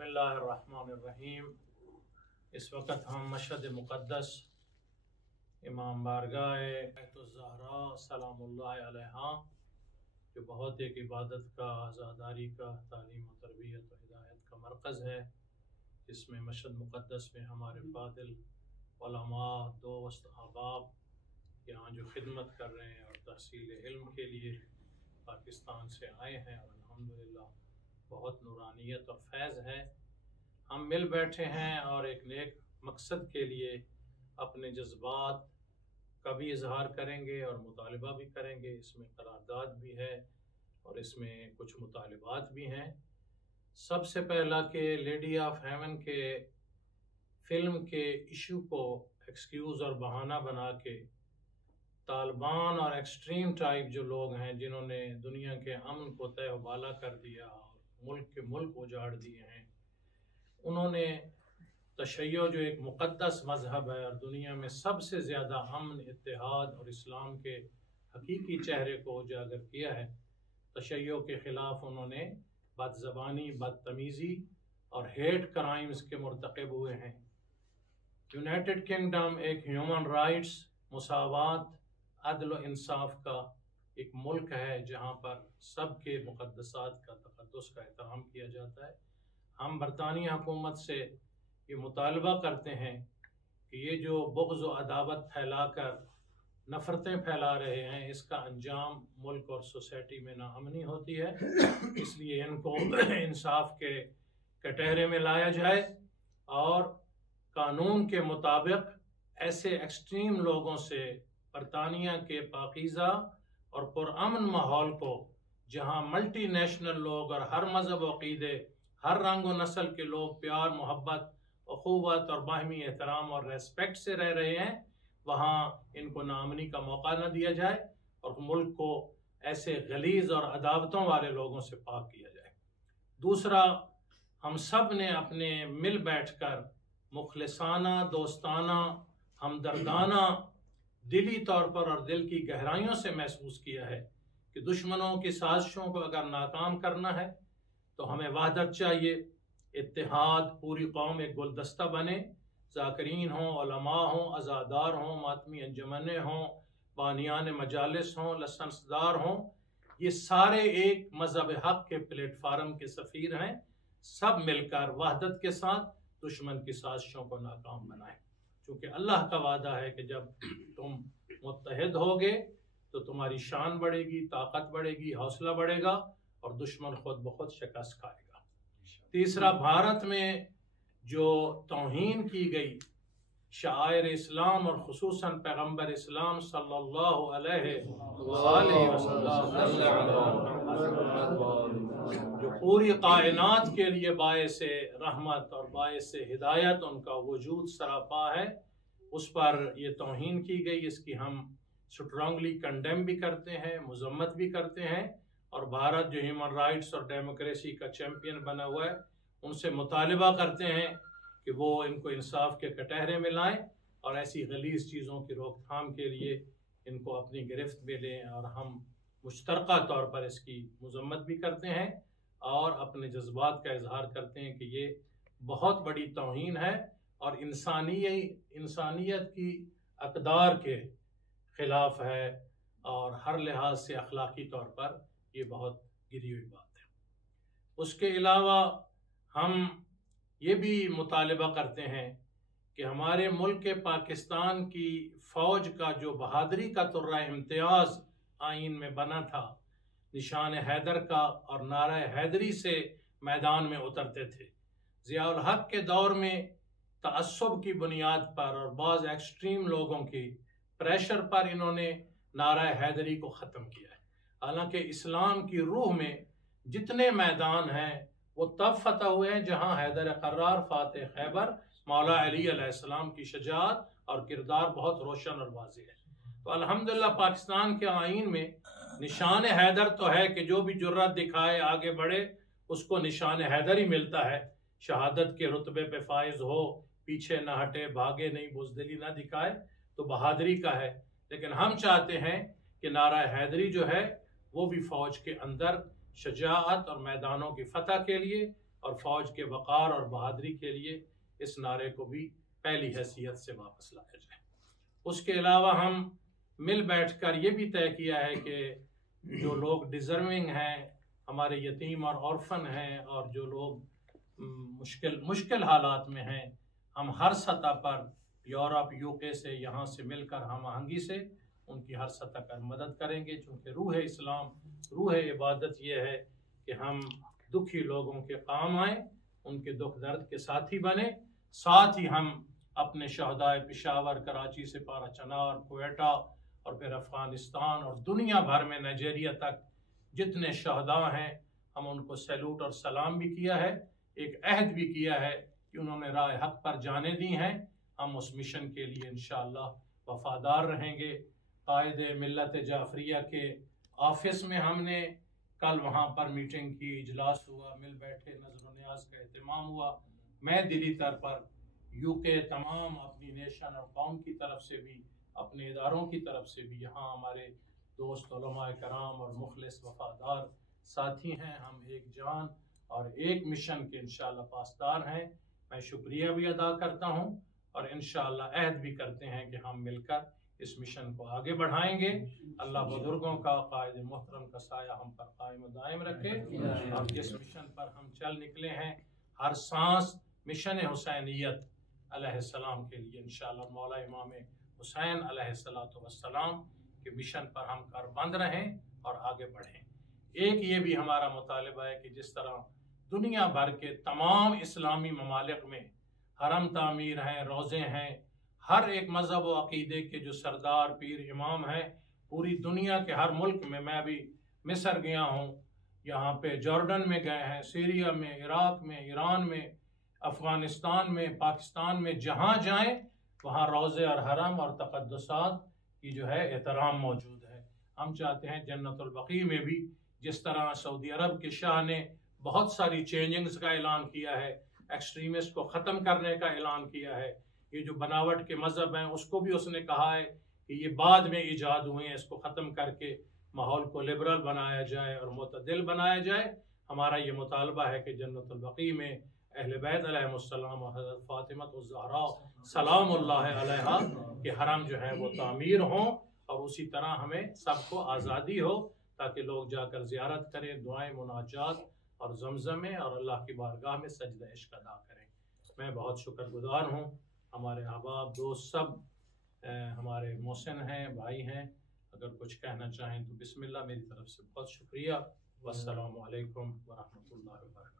बिस्मिल्लाह अर्रहमान अर्रहीम। इस वक्त हम मशहद मुक़द्दस इमाम बारगाह ज़हरा सलामुल्लाह अलैहा, जो बहुत एक इबादत का, आज़ादारी का, तालीम व तरबियत व हिदायत का मरकज़ है, जिसमें मशहद मुक़द्दस में हमारे फादिल उलमा, दोस्त, अहबाब यहाँ जो खिदमत कर रहे हैं और तहसील इल्म के लिए पाकिस्तान से आए हैं, और अल्हम्दुलिल्लाह बहुत नूरानियत और फैज़ है। हम मिल बैठे हैं और एक नेक मकसद के लिए अपने जज्बात का भी इजहार करेंगे और मुतालिबा भी करेंगे। इसमें करारदाद भी है और इसमें कुछ मुतालिबात भी हैं। सबसे पहला कि लेडी ऑफ हेवन के फ़िल्म के इशू को एक्सक्यूज़ और बहाना बना के तालिबान और एक्सट्रीम टाइप जो लोग हैं, जिन्होंने दुनिया के अमन को तहवाला कर दिया और मुल्क के मुल्क उजाड़ दिए हैं, उन्होंने तशय्यो जो एक मुक़द्दस मज़हब है और दुनिया में सबसे ज़्यादा अमन, इत्तेहाद और इस्लाम के हकीकी चेहरे को उजागर किया है, तशय्यो के ख़िलाफ़ उन्होंने बदज़बानी, बदतमीज़ी और हेट क्राइम्स के मुर्तकिब हुए हैं। यूनाइटेड किंगडम एक ह्यूमन राइट्स, मुसावात, अदल व इंसाफ का एक मुल्क है, जहाँ पर सबके मुक़द्दसात का तक़द्दुस का एहतराम किया जाता है। हम बरतानिया हुकूमत से ये मुतालबा करते हैं कि ये जो बुग़्ज़ व अदावत फैलाकर नफ़रतें फैला रहे हैं, इसका अंजाम मुल्क और सोसाइटी में नाअमनी होती है। इसलिए इनको इंसाफ के कटहरे में लाया जाए और कानून के मुताबिक ऐसे एक्सट्रीम लोगों से बरतानिया के पाकीज़ा और पुरअमन माहौल को, जहाँ मल्टी नेशनल लोग और हर मज़हब व अक़ीदे, हर रंग व नस्ल के लोग प्यार, मोहब्बत, अख़ुवत और बाहमी एहतराम और रेस्पेक्ट से रह रहे हैं, वहाँ इनको नाअमनी का मौका न दिया जाए और मुल्क को ऐसे गलीज़ और अदावतों वाले लोगों से पाक किया जाए। दूसरा, हम सब ने अपने मिल बैठ कर मुखलिसाना, दोस्ताना, हमदर्दाना, दिली तौर पर और दिल की गहराइयों से महसूस किया है कि दुश्मनों की साजिशों को अगर नाकाम करना है तो हमें वहदत चाहिए, इत्तेहाद, पूरी कौम एक गुलदस्ता बने, ज़ाकिरीन हों, उलमा हों, अज़ादार हों, मातमी अंजुमनें हों, बानियान मजालिस हों, लसंसदार हों, ये सारे एक मज़हब हक़ के प्लेटफार्म के सफ़ीर हैं। सब मिलकर वहदत के साथ दुश्मन की साजिशों को नाकाम बनाएं, क्योंकि अल्लाह का वादा है कि जब तुम मुत्तहिद होगे तो तुम्हारी शान बढ़ेगी, ताकत बढ़ेगी, हौसला बढ़ेगा और दुश्मन खुद बहुत शिकस्त खाएगा। तीसरा, भारत में जो तौहीन की गई शायर इस्लाम और खुसूसन पैगम्बर इस्लाम सल्लल्लाहु अलैहि वसल्लम, जो पूरी कायनात के लिए बायसे रहमत और बायसे हिदायत उनका वजूद सरापा है, उस पर ये तौहीन की गई। इसकी हम स्ट्रांगली कंडेम भी करते हैं, मजम्मत भी करते हैं, और भारत जो ह्यूमन राइट्स और डेमोक्रेसी का चैम्पियन बना हुआ है, उनसे मुतालिबा करते हैं कि वो इनको इंसाफ के कटहरे में लाएं और ऐसी गलीज़ चीज़ों की रोकथाम के लिए इनको अपनी गिरफ्त में लें। और हम मुश्तरका तौर पर इसकी मजम्मत भी करते हैं और अपने जज्बात का इजहार करते हैं कि ये बहुत बड़ी तौहीन है और इंसानियत की अक़दार के ख़िलाफ़ है और हर लिहाज से अखलाकी तौर पर ये बहुत गिरी हुई बात है। उसके अलावा हम ये भी मुतालिबा करते हैं कि हमारे मुल्क के पाकिस्तान की फ़ौज का जो बहादुरी का तुर्रा इम्तियाज़ आइन में बना था, निशान हैदर का, और नारा हैदरी से मैदान में उतरते थे। ज़ियाउल हक़ के दौर में तअस्सुब की बुनियाद पर और बाज़ एक्सट्रीम लोगों की प्रेशर पर इन्होंने नारा हैदरी को ख़त्म किया है। हालांकि इस्लाम की रूह में जितने मैदान हैं वो तब फतह हुए हैं जहाँ हैदर कर्रार, फ़ातिह खैबर, मौला अली अलैहिस्सलाम की शजाअत और किरदार बहुत रोशन और वाज़ेह है। तो अल्हम्दुलिल्लाह पाकिस्तान के आइन में निशान हैदर तो है कि जो भी जुर्रत दिखाए, आगे बढ़े, उसको निशान हैदर ही मिलता है। शहादत के रुतबे पे फाइज हो, पीछे न हटे, भागे नहीं, बुज़दिली न दिखाए, तो बहादुरी का है। लेकिन हम चाहते हैं कि नारा हैदरी जो है वो भी फ़ौज के अंदर शजाअत और मैदानों की फतह के लिए اور فوج کے وقار اور بہادری کے لیے اس نعرے کو بھی پہلی حیثیت سے واپس لایا جائے۔ اس کے علاوہ ہم مل بیٹھ کر یہ بھی طے کیا ہے کہ جو لوگ ڈیزرونگ ہیں، ہمارے یتیم اور اورفن ہیں، اور جو لوگ مشکل حالات میں ہیں، ہم ہر سطح پر یورپ، UK سے، یہاں سے مل کر ہم آہنگی سے ان کی ہر سطح پر مدد کریں گے، چونکہ روح اسلام، روح عبادت یہ ہے کہ ہم دکھی لوگوں کے کام آئیں، ان کے دکھ درد کے ساتھی بنیں، ساتھ ہی ہم اپنے شہدائے پشاور، کراچی سے پارا چنار، کوئٹہ اور پھر افغانستان اور دنیا بھر میں نائجیریا تک جتنے شہداء ہیں، ہم ان کو سیلوٹ اور سلام بھی کیا ہے، ایک عہد بھی کیا ہے کہ انہوں نے راہ حق پر جانیں دی ہیں، ہم اس مشن کے لیے انشاءاللہ وفادار رہیں گے۔ قائد ملت جعفریہ کے آفس میں ہم نے کل وہاں پر میٹنگ کی، اجلاس ہوا، مل بیٹھے، نظر و نیاز کا اہتمام ہوا۔ میں دلی طر پر UK تمام اپنی نیشن اور قوم کی طرف سے بھی، اپنے اداروں کی طرف سے بھی، یہاں ہمارے دوست علماء کرام اور مخلص وفادار ساتھی ہیں، ہم ایک جان اور ایک مشن کے انشاءاللہ پاسدار ہیں۔ میں شکریہ بھی ادا کرتا ہوں اور انشاءاللہ عہد بھی کرتے ہیں کہ ہم مل کر اس مشن کو آگے بڑھائیں گے۔ اللہ بزرگوں کا، قائد محترم کا سایہ ہم پر قائم و دائم رکھے، اور جس مشن پر ہم چل نکلے ہیں، ہر سانس مشن حسینیت علیہ السلام کے لیے انشاءاللہ مولا امام حسین علیہ السلام کے مشن پر ہم کاربند رہیں اور آگے بڑھیں۔ ایک یہ بھی ہمارا مطالبہ ہے کہ جس طرح دنیا بھر کے تمام اسلامی ممالک میں حرم تعمیر ہیں، روزے ہیں، ہر ایک مذہب و عقیدے کے جو سردار، پیر، امام ہیں، پوری دنیا کے ہر ملک میں، میں ابھی مصر گیا ہوں، یہاں پہ جارڈن میں گئے ہیں، سیریا میں، عراق میں، ایران میں، افغانستان میں، پاکستان میں، جہاں جائیں وہاں روزے اور حرم اور تقدسات کی جو ہے احترام موجود ہے۔ ہم چاہتے ہیں جنت البقیع میں بھی جس طرح سعودی عرب کے شاہ نے بہت ساری چینجنگز کا اعلان کیا ہے، ایکسٹریمسٹ کو ختم کرنے کا اعلان کیا ہے، یہ جو بناوٹ کے مذہب ہیں اس کو بھی اس نے کہا ہے کہ یہ بعد میں ایجاد ہوئے ہیں، اس کو ختم کر کے ماحول کو لبرل بنایا جائے اور معتدل بنایا جائے۔ ہمارا یہ مطالبہ ہے کہ جنت البقیع میں اہل بیت علیہ السلام اور حضرت فاطمہ الزہراء سلام اللہ علیہا کے حرم جو ہے وہ تعمیر ہوں، اور اسی طرح ہمیں سب کو آزادی ہو تاکہ لوگ جا کر زیارت کریں، دعائیں، مناجات اور زمزمیں اور اللہ کی بارگاہ میں سجدہ عشق ادا کریں۔ میں بہت شکر گزار ہوں، ہمارے احباب، دوست سب ہمارے محسن ہیں، بھائی ہیں، اگر کچھ کہنا چاہیں تو بسم اللہ، میری طرف سے بہت شکریہ۔ والسلام علیکم ورحمۃ اللہ وبرکاتہ۔